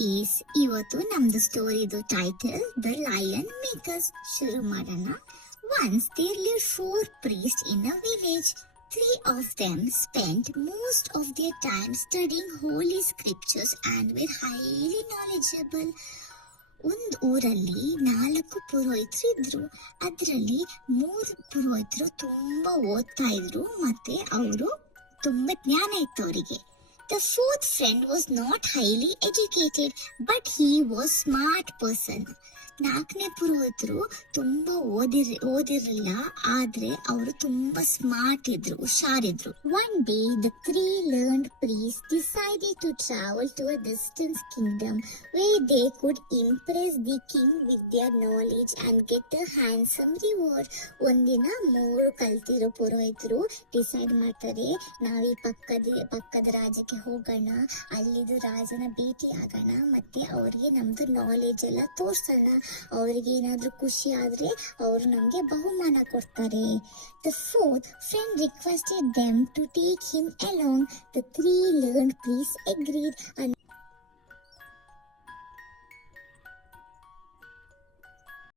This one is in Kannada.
ಕುಕೀಸ್. ಇವತ್ತು ನಮ್ದು ಸ್ಟೋರಿದು ಟೈಟಲ್ ದ ಲಯನ್ ಮೇಕರ್ಸ್. ಶುರು ಮಾಡೋಣ. Once there lived 4 priests in a village. 3 of them spent most of their time studying holy scriptures and were highly knowledgeable. ಒಂದ್ ಊರಲ್ಲಿ 4 ಪುರೋಹಿತರು ಇದ್ರು. ಅದರಲ್ಲಿ 3 ಪುರೋಹಿತರು ತುಂಬಾ ಓದ್ತಾ ಇದ್ರು ಮತ್ತೆ ಅವರು ತುಂಬಾ ಜ್ಞಾನ ಇತ್ತು ಅವರಿಗೆ. The 4th friend was not highly educated, but he was smart person. 4ನೇ ಪುರೋಹಿತರು ತುಂಬಾ ಓದಿರಲಿಲ್ಲ, ಆದ್ರೆ ಅವರು ತುಂಬಾ ಸ್ಮಾರ್ಟ್ ಇದ್ರು, ಹುಷಾರಿದ್ರು. One day the 3 learned priests decided to travel to a distant kingdom where they could impress the king with their knowledge and get a handsome reward. ಒಂದಿನ 3 ಕಲ್ತಿರೋ ಪುರೋಹಿತರು ಡಿಸೈಡ್ ಮಾಡ್ತಾರೆ, ನಾವೀ ಪಕ್ಕದ ರಾಜ್ಯಕ್ಕೆ ಹೋಗೋಣ, ಅಲ್ಲಿದು ರಾಜನ ಭೇಟಿ ಆಗೋಣ, ಮತ್ತೆ ಅವ್ರಿಗೆ ನಮ್ದು ನಾಲೆಜ್ ಎಲ್ಲ ತೋರ್ಸೋಣ. ಅವ್ರಿಗೆ ಏನಾದ್ರೂ ಖುಷಿ ಆದ್ರೆ ಅವರು ನಮ್ಗೆ ಬಹುಮಾನ ಕೊಡ್ತಾರೆ. The 4th friend requested them to take him along. The 3 learned priests agreed, and